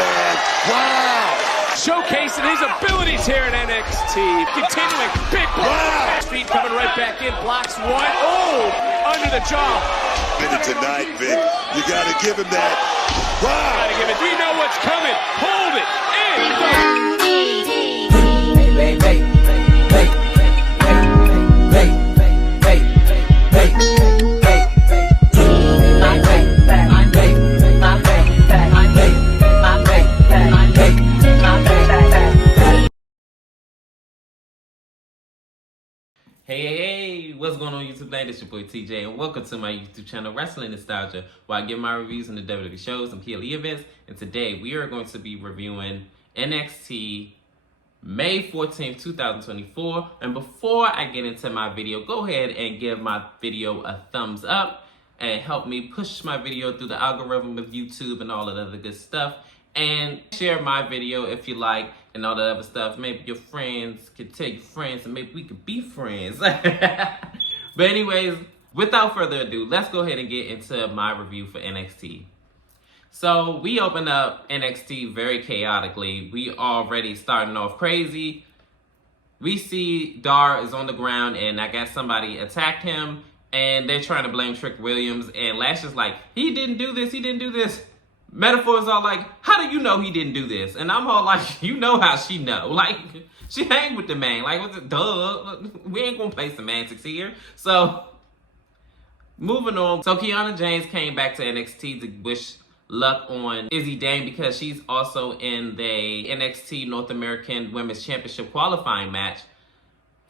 man. Wow. Showcasing his abilities here at NXT. Continuing big block. Feet coming right back in. Blocks one. Oh, under the jaw. Tonight, Vic, you got to give him that. Wow. Gotta give it. We know what's coming. Hold it in. Hey, hey, hey. Hey, what's going on YouTube land? It's your boy TJ and welcome to my YouTube channel Wrestling Nostalgia, where I give my reviews on the WWE shows and PLE events. And today we are going to be reviewing NXT May 14th, 2024. And before I get into my video, go ahead and give my video a thumbs up and help me push my video through the algorithm of YouTube and all of the other good stuff. And share my video if you like and all that other stuff. Maybe your friends could tell your friends and maybe we could be friends. But anyways, without further ado, let's go ahead and get into my review for NXT. So we open up NXT very chaotically. We already starting off crazy. We see Dar is on the ground and I guess somebody attacked him and they're trying to blame Trick Williams, and Lash is like, he didn't do this, he didn't do this. Metaphor is all like, how do you know he didn't do this? And I'm all like, you know how she know. Like, she hang with the man. Like, what's it? Duh. We ain't gonna play semantics here. So, moving on. So, Kiana James came back to NXT to wish luck on Izzy Dane because she's also in the NXT North American Women's Championship qualifying match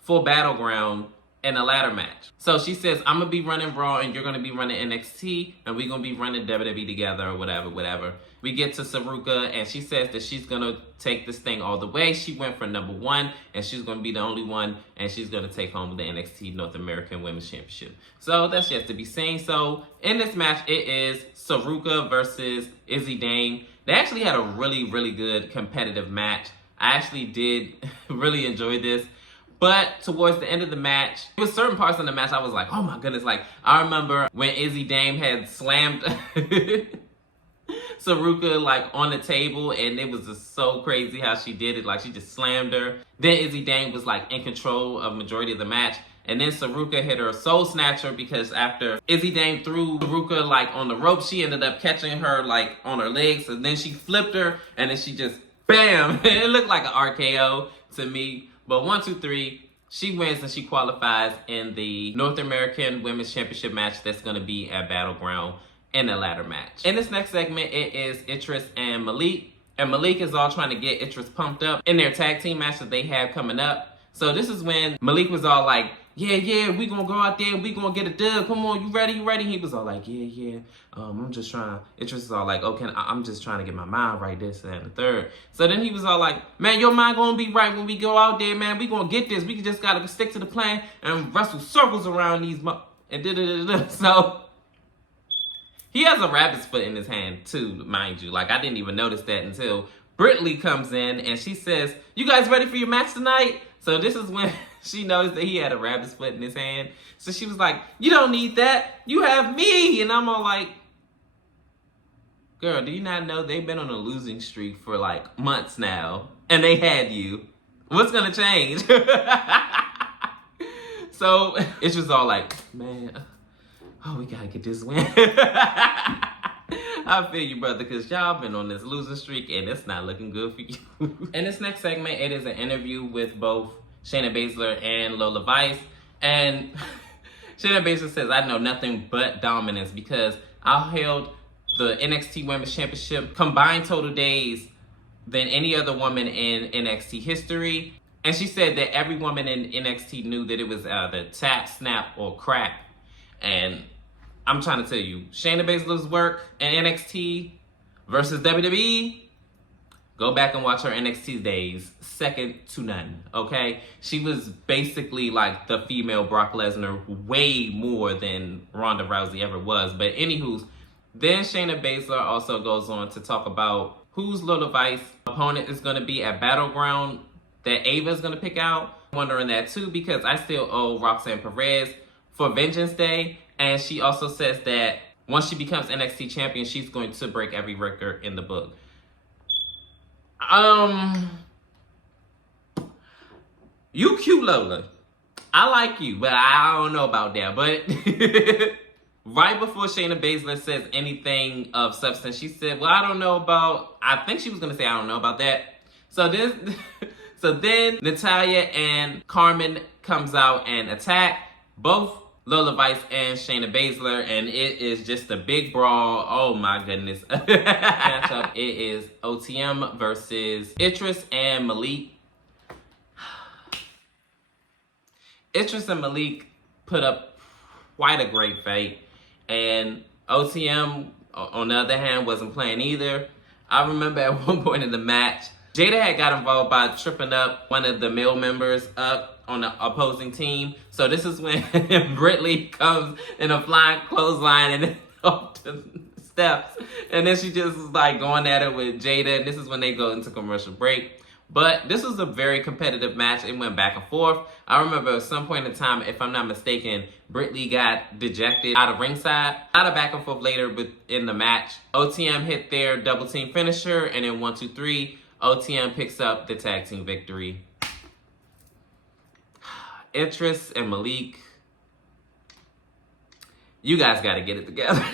for Battleground in a ladder match. So she says, I'm gonna be running Raw and you're gonna be running NXT and we're gonna be running WWE together or whatever. We get to Saruka and she says that she's gonna take this thing all the way. She went for #1 and she's gonna be the only one and she's gonna take home the NXT North American Women's Championship. So that's yet to be seen. So in this match, it is Saruka versus Izzy Dane. They actually had a really good competitive match. I actually did really enjoy this. But towards the end of the match, there was certain parts in the match I was like, oh my goodness. Like, I remember when Izzy Dane had slammed Saruka like on the table, and it was just so crazy how she did it. Like, she just slammed her. Then Izzy Dane was like in control of majority of the match. And then Saruka hit her soul snatcher because after Izzy Dane threw Saruka like on the rope, she ended up catching her like on her legs. And then she flipped her and then she just, bam. It looked like an RKO to me. But 1, 2, 3, she wins and she qualifies in the North American Women's Championship match that's going to be at Battleground in a ladder match. In this next segment, it is Idris and Malik. And Malik is all trying to get Idris pumped up in their tag team match that they have coming up. So this is when Malik was all like, yeah, we gonna go out there and we gonna get a dub. Come on, you ready? He was all like, yeah. I'm just trying. Idris is all like, okay, I'm just trying to get my mind right, this, that, and the third. So then he was all like, man, your mind gonna be right when we go out there, man. We gonna get this. We just gotta stick to the plan and wrestle circles around these and da-da-da-da. So he has a rabbit's foot in his hand too, mind you. Like, I didn't even notice that until Britley comes in and she says, you guys ready for your match tonight? So this is when she noticed that he had a rabbit's foot in his hand. So she was like, you don't need that. You have me. And I'm all like, girl, do you not know they've been on a losing streak for like months now? And they had you. What's going to change? So it's just all like, man, oh, we got to get this win. I feel you, brother, because y'all been on this losing streak and it's not looking good for you. In this next segment, it is an interview with both Shayna Baszler and Lola Vice. And Shayna Baszler says, I know nothing but dominance because I held the NXT Women's Championship combined total days than any other woman in NXT history. And she said that every woman in NXT knew that it was either tap, snap, or crap. And I'm trying to tell you, Shayna Baszler's work in NXT versus WWE, go back and watch her NXT days, second to none, okay? She was basically like the female Brock Lesnar way more than Ronda Rousey ever was. But anywho, then Shayna Baszler also goes on to talk about whose Lola Vice opponent is going to be at Battleground that Ava is going to pick out. I'm wondering that too because I still owe Roxanne Perez for Vengeance Day. And she also says that once she becomes NXT champion, she's going to break every record in the book. You cute, Lola. I like you, but I don't know about that. But right before Shayna Baszler says anything of substance, she said, well, I don't know about, I think she was going to say, I don't know about that. So then Natalya and Carmen comes out and attack both Lola Vice and Shayna Baszler, and it is just a big brawl. Oh my goodness. Matchup, it is OTM versus Idris and Malik. Idris and Malik put up quite a great fight, and OTM, on the other hand, wasn't playing either. I remember at one point in the match, Jada had got involved by tripping up one of the male members up on the opposing team. So this is when Britley comes in a flying clothesline and then up the steps. And then she just is like going at it with Jada. And this is when they go into commercial break. But this was a very competitive match. It went back and forth. I remember at some point in time, if I'm not mistaken, Britley got dejected out of ringside. Out of back and forth later in the match. OTM hit their double team finisher, and then 1, 2, 3, OTM picks up the tag team victory. Idris and Malik, you guys got to get it together.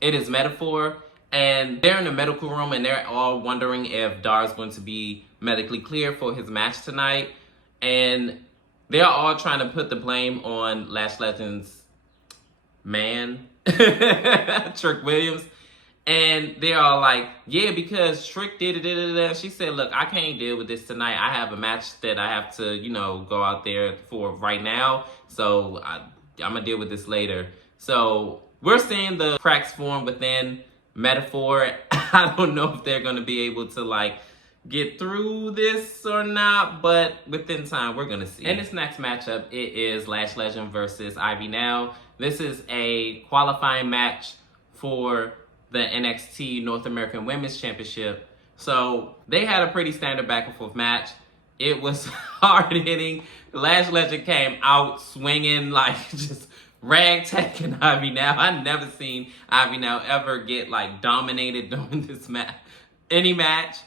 It is Metaphor. And they're in the medical room, and they're all wondering if Dar's going to be medically cleared for his match tonight. And they're all trying to put the blame on Lash Legend's man, Trick Williams. And they're all like, yeah, because Trick did it. She said, look, I can't deal with this tonight. I have a match that I have to, go out there for right now. So I'm going to deal with this later. So we're seeing the cracks form within Metaphor. I don't know if they're going to be able to get through this or not, but within time we're going to see. In this next matchup, it is Lash Legend versus Ivy Now. This is a qualifying match for the NXT North American Women's Championship. So they had a pretty standard back and forth match. It was hard hitting. Lash Legend came out swinging just ragtagging Ivy Now. I've never seen Ivy Now ever get dominated during this match, any match.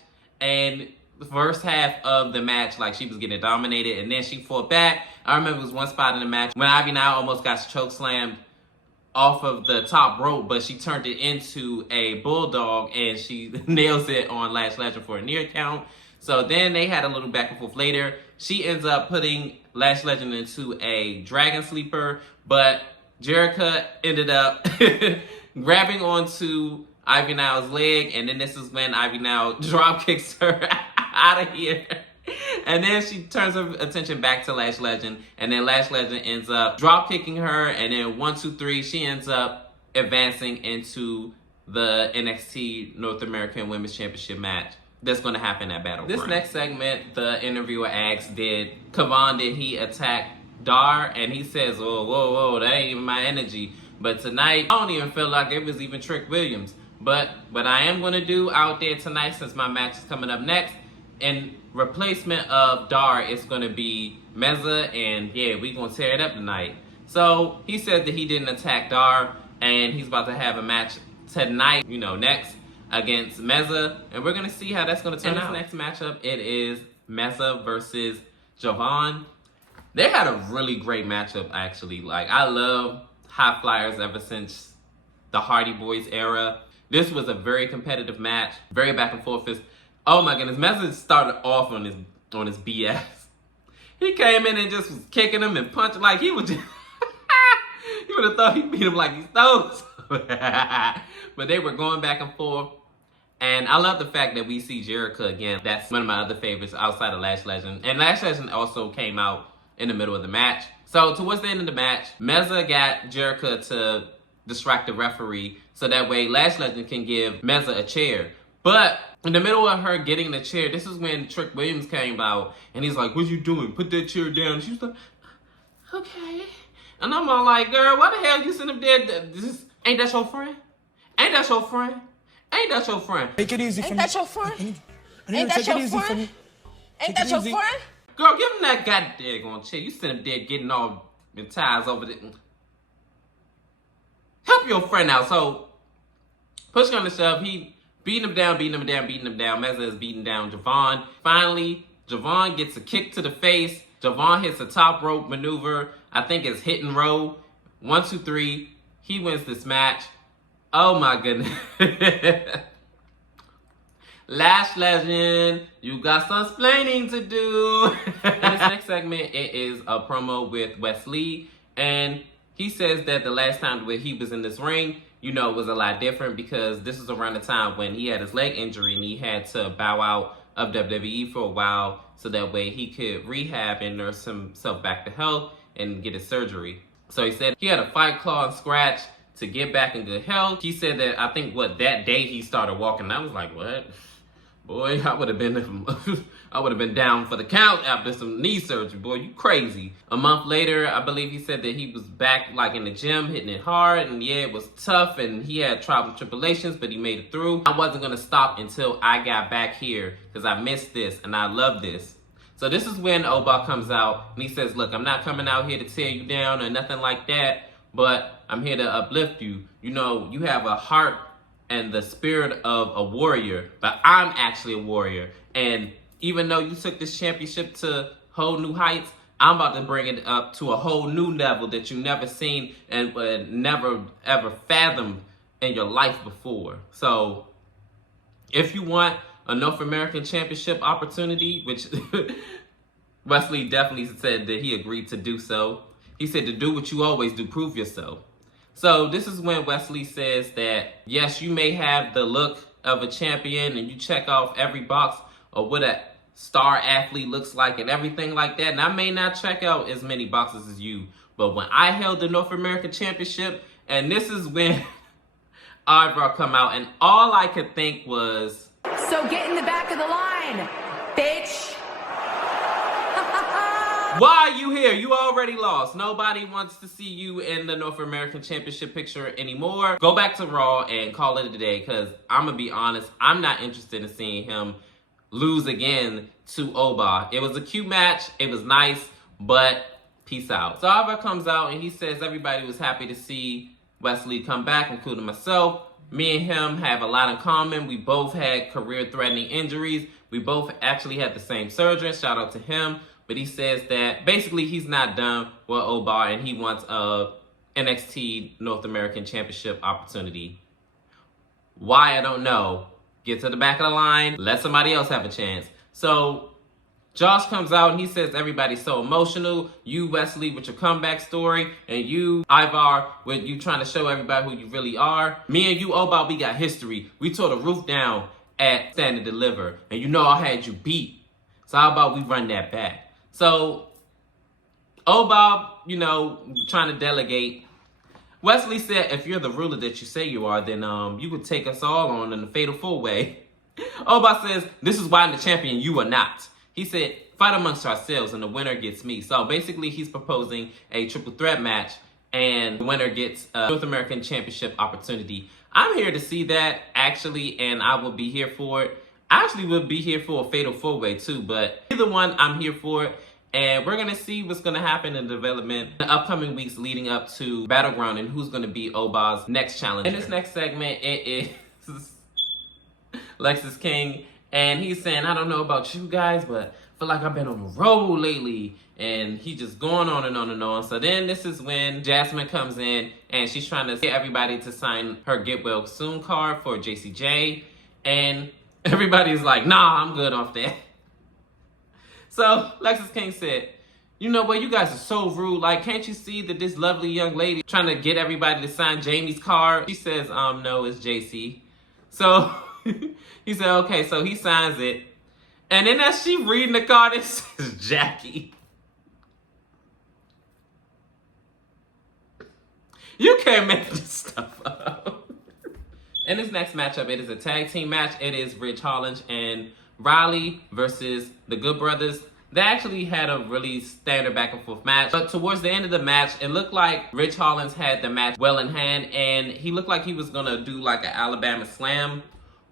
And the first half of the match, she was getting dominated, and then she fought back. I remember it was one spot in the match when Ivy Now almost got chokeslammed off of the top rope, but she turned it into a bulldog, and she nails it on Lash Legend for a near count. So then they had a little back and forth later. She ends up putting Lash Legend into a dragon sleeper, but Jerica ended up grabbing onto Ivy Now's leg, and then this is when Ivy Now drop kicks her out of here. And then she turns her attention back to Lash Legend, and then Lash Legend ends up drop kicking her, and then 1, 2, 3, she ends up advancing into the NXT North American Women's Championship match that's going to happen at Battleground. This next segment, the interviewer asks, did he attack Dar? And he says, whoa, that ain't even my energy. But tonight, I don't even feel like it was even Trick Williams. But what I am going to do out there tonight, since my match is coming up next, in replacement of Dar, it's going to be Meza, and yeah, we going to tear it up tonight. So he said that he didn't attack Dar, and he's about to have a match tonight, next, against Meza, and we're going to see how that's going to turn out. This next matchup, it is Meza versus Jovan. They had a really great matchup, actually. I love High Flyers ever since the Hardy Boys era. This was a very competitive match, very back and forth. Oh my goodness, Meza started off on his BS. He came in and just was kicking him and punching he was just you would have thought he beat him like he stole. But they were going back and forth. And I love the fact that we see Jerica again. That's one of my other favorites outside of Lash Legend. And Lash Legend also came out in the middle of the match. So towards the end of the match, Meza got Jerica to distract the referee so that way Lash Legend can give Meza a chair. But in the middle of her getting the chair, this is when Trick Williams came out, and he's like, what you doing? Put that chair down. And she was like, okay. And I'm all like, girl, why the hell you sitting up there? Ain't that your friend? Ain't that your friend? Ain't that your friend? Take it easy for me. Ain't that your friend? Ain't that your friend? Ain't that your friend? Girl, give him that goddamn chair. You sitting up there getting all in ties over there. Help your friend out. So, push on the shove, he beating him down. Meza is beating down Javon. Finally, Javon gets a kick to the face. Javon hits a top rope maneuver. I think it's hit and roll. 1, 2, 3. He wins this match. Oh my goodness. Lash Legend, you got some explaining to do. In this next segment, it is a promo with Wesley. And he says that the last time when he was in this ring, you know, it was a lot different because this is around the time when he had his leg injury and he had to bow out of WWE for a while so that way he could rehab and nurse himself back to health and get his surgery. So he said he had a fight, claw, and scratch to get back in good health. He said that I think that day he started walking. I was like, what? Boy, I would have been down for the count after some knee surgery. Boy, you crazy. A month later, I believe he said that he was back like in the gym, hitting it hard, and yeah, it was tough, and he had trials and tribulations, but he made it through. I wasn't gonna stop until I got back here because I missed this and I love this. So this is when Oba comes out and he says, look, I'm not coming out here to tear you down or nothing like that, but I'm here to uplift you. You know, you have a heart and the spirit of a warrior, but I'm actually a warrior. And even though you took this championship to whole new heights, I'm about to bring it up to a whole new level that you never seen and never ever fathomed in your life before. So if you want a North American Championship opportunity, which Wesley definitely said that he agreed to do so. He said to do what you always do, prove yourself. So this is when Wesley says that, yes, you may have the look of a champion and you check off every box of what a star athlete looks like and everything like that. And I may not check out as many boxes as you, but when I held the North American Championship, and this is when Ivar come out, and all I could think was, so get in the back of the line, bitch. why are you here? You already lost. Nobody wants to see you in the North American Championship picture anymore. Go back to Raw and call it a day, because I'm going to be honest, I'm not interested in seeing him lose again to Oba. It was a cute match. It was nice, but peace out. So Ivar comes out and he says everybody was happy to see Wesley come back, including myself. Me and him have a lot in common. We both had career-threatening injuries. We both actually had the same surgeon. Shout out to him. But he says that basically he's not done with Oba and he wants a NXT North American Championship opportunity. Why, I don't know. Get to the back of the line. Let somebody else have a chance. So Josh comes out and he says everybody's so emotional. You, Wesley, with your comeback story. And you, Ivar, with you trying to show everybody who you really are. Me and you, Oba, we got history. We tore the roof down at Stand and Deliver. And you know I had you beat. So how about we run that back? So, Oba, you know, trying to delegate. Wesley said, if you're the ruler that you say you are, then you would take us all on in a fatal four-way. Oba says, this is why I'm the champion, you are not. He said, fight amongst ourselves and the winner gets me. So basically he's proposing a triple threat match and the winner gets a North American Championship opportunity. I'm here to see that, actually, and I will be here for it. I actually would be here for a fatal four-way too, but either one, I'm here for it. And we're going to see what's going to happen in development in the upcoming weeks leading up to Battleground and who's going to be Oba's next challenger. In this next segment, it is Lexus King. And he's saying, I don't know about you guys, but I feel like I've been on the road lately. And he's just going on and on and on. So then this is when Jasmine comes in and she's trying to get everybody to sign her Get Well Soon card for JCJ. And everybody's like, nah, I'm good off that. So Lexus King said, you know what, you guys are so rude. Like, can't you see that this lovely young lady trying to get everybody to sign Jamie's card? She says, no, it's JC. So he said, okay, so he signs it. And then as she reading the card, it says Jackie. You can't make this stuff up. In this next matchup, it is a tag team match. It is Ridge Holland and Riley versus the Good Brothers. They actually had a really standard back and forth match. But towards the end of the match, it looked like Ridge Holland had the match well in hand. And he looked like he was going to do like an Alabama slam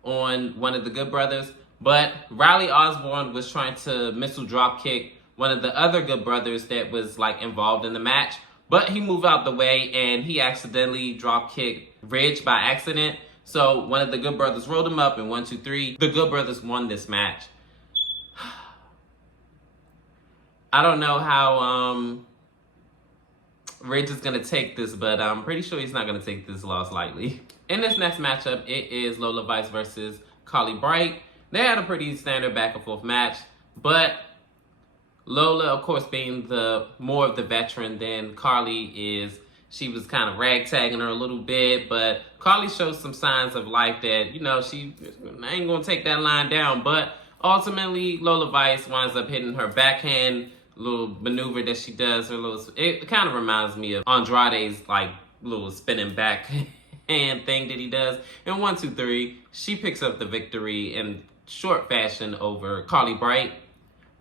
on one of the Good Brothers. But Riley Osborne was trying to missile drop kick one of the other Good Brothers that was like involved in the match. But he moved out the way and he accidentally drop kicked Ridge by accident. So one of the Good Brothers rolled him up in 1, 2, 3. The Good Brothers won this match. I don't know how Ridge is going to take this, but I'm pretty sure he's not going to take this loss lightly. In this next matchup, it is Lola Vice versus Carly Bright. They had a pretty standard back and forth match, but Lola, of course, being the more of the veteran than Carly is, she was kind of ragtagging her a little bit, but Carly shows some signs of life that, you know, I ain't going to take that line down, but ultimately Lola Vice winds up hitting her backhand little maneuver that she does, it kind of reminds me of Andrade's like little spinning back hand thing that he does. In 1, 2, 3, she picks up the victory in short fashion over Carly Bright.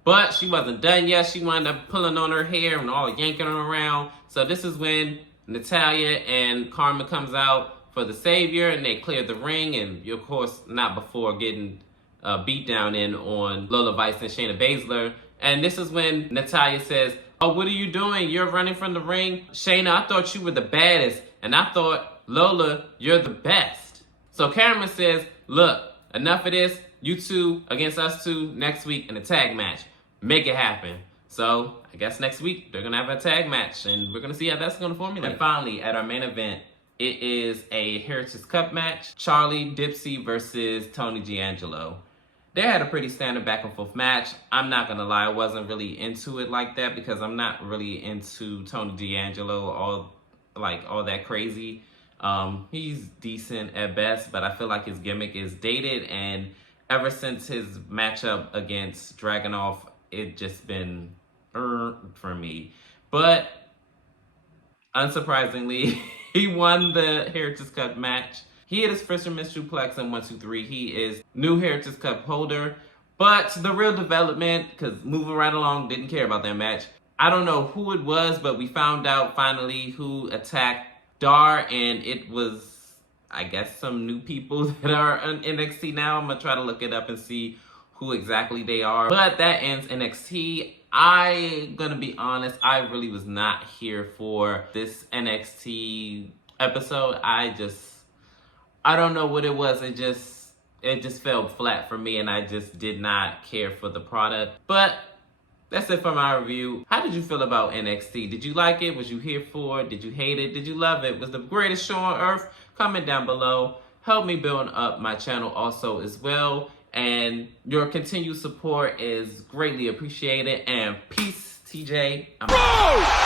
But she wasn't done yet. She wound up pulling on her hair and all yanking her around. So this is when Natalya and Karma comes out for the Savior, and they clear the ring, and of course not before getting beat down in on Lola Vice and Shayna Baszler. And this is when Natalya says, "Oh, what are you doing? You're running from the ring? Shayna, I thought you were the baddest, and I thought, Lola, you're the best." So Cameron says, "Look, enough of this. You two against us two next week in a tag match. Make it happen." So I guess next week they're gonna have a tag match, and we're gonna see how that's gonna formulate. And finally, at our main event, it is a Heritage Cup match. Charlie Dipsy versus Tony D'Angelo. They had a pretty standard back and forth match. I'm not gonna lie, I wasn't really into it like that because I'm not really into Tony D'Angelo all that crazy. He's decent at best, but I feel like his gimmick is dated, and ever since his matchup against Dragunov, it just been for me. But unsurprisingly, he won the Heritage Cup match. He hit his fisherman suplex in 1, 2, 3. He is new Heritage Cup holder. But the real development, because moving right along, didn't care about that match. I don't know who it was, but we found out finally who attacked Dar, and it was, I guess, some new people that are on NXT now. I'm going to try to look it up and see who exactly they are. But that ends NXT. I'm going to be honest, I really was not here for this NXT episode. I don't know what it was. It just fell flat for me, and I just did not care for the product. But that's it for my review. How did you feel about NXT? Did you like it? Was you here for it? Did you hate it? Did you love it? Was it the greatest show on earth? Comment down below. Help me build up my channel also as well. And your continued support is greatly appreciated. And peace, TJ. I'm out.